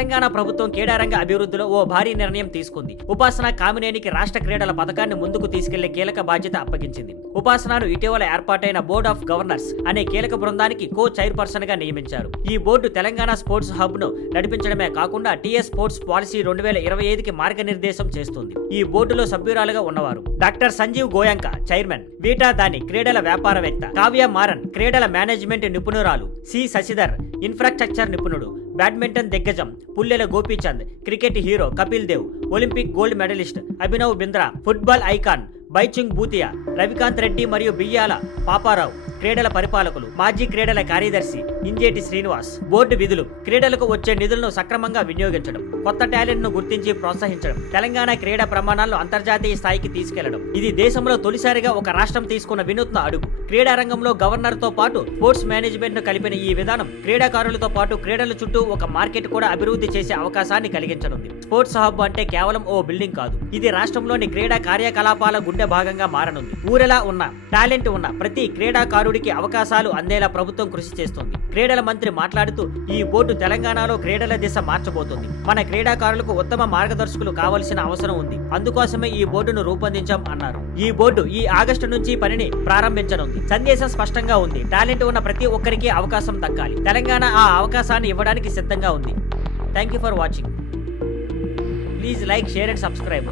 తెలంగాణ ప్రభుత్వం క్రీడారంగ అభివృద్ధిలో ఓ భారీ నిర్ణయం తీసుకుంది. ఉపాసన కామినేనికి రాష్ట్ర క్రీడల పథకాన్ని ముందుకు తీసుకెళ్లే కీలక బాధ్యత అప్పగించింది. ఉపాసనను ఇటీవల ఏర్పాటైన బోర్డ్ ఆఫ్ గవర్నర్స్ అనే కీలక బృందానికి కో చైర్పర్సన్ గా నియమించారు. ఈ బోర్డు తెలంగాణ స్పోర్ట్స్ హబ్ ను నడిపించడమే కాకుండా టీఎస్ స్పోర్ట్స్ పాలసీ 2025కి మార్గనిర్దేశం చేస్తుంది. ఈ బోర్డులో సభ్యురాలుగా ఉన్నవారు డాక్టర్ సంజీవ్ గోయంక చైర్మన్, వీటా దాని క్రీడల వ్యాపారవేత్త, కావ్య మారన్ క్రీడల మేనేజ్మెంట్ నిపుణురాలు, సి శశిధర్ ఇన్ఫ్రాస్ట్రక్చర్ నిపుణుడు, బ్యాడ్మింటన్ దిగ్గజం Pullela Gopichand, cricket hero Kapil Dev, Olympic gold medallist Abhinav Bindra, football icon Baichung Bhutia, Ravikanth Reddy మరియు బియ్యాల పాపారావు క్రీడల పరిపాలకులు, మాజీ క్రీడల కార్యదర్శి ఇంజేటి శ్రీనివాస్. బోర్డు విధులు: క్రీడలకు వచ్చే నిధులను సక్రమంగా వినియోగించడం, కొత్త టాలెంట్ ను గుర్తించి ప్రోత్సహించడం, తెలంగాణ క్రీడా ప్రమాణాలను అంతర్జాతీయ స్థాయికి తీసుకెళ్లడం. ఇది దేశంలో తొలిసారిగా ఒక రాష్ట్రం తీసుకున్న వినూత్న అడుగు. క్రీడా రంగంలో గవర్నర్ తో పాటు స్పోర్ట్స్ మేనేజ్మెంట్ ను కలిపిన ఈ విధానం క్రీడాకారులతో పాటు క్రీడల చుట్టూ ఒక మార్కెట్ కూడా అభివృద్ధి చేసే అవకాశాన్ని కలిగించనుంది. స్పోర్ట్స్ హబ్ అంటే కేవలం ఓ బిల్డింగ్ కాదు, ఇది రాష్ట్రంలోని క్రీడా కార్యకలాపాల గుండె భాగంగా మారనుంది. ఊరెలా ఉన్న టాలెంట్ ఉన్న ప్రతి క్రీడాకారుడికి అవకాశాలు అందేలా ప్రభుత్వం కృషి చేస్తుంది. క్రీడల మంత్రి మాట్లాడుతూ, ఈ బోర్డు తెలంగాణలో క్రీడల దిశ మార్చబోతుంది. మన క్రీడాకారులకు ఉత్తమ మార్గదర్శకులు కావాల్సిన అవసరం ఉంది. అందుకోసమే ఈ బోర్డును రూపొందించాం అన్నారు. ఈ బోర్డు ఈ ఆగస్టు నుంచి పనిని ప్రారంభించనుంది. సందేశం స్పష్టంగా ఉంది. టాలెంట్ ఉన్న ప్రతి ఒక్కరికి అవకాశం దక్కాలి. తెలంగాణ ఆ అవకాశాన్ని ఇవ్వడానికి సిద్ధంగా ఉంది. Thank you for watching. Please like, share and subscribe.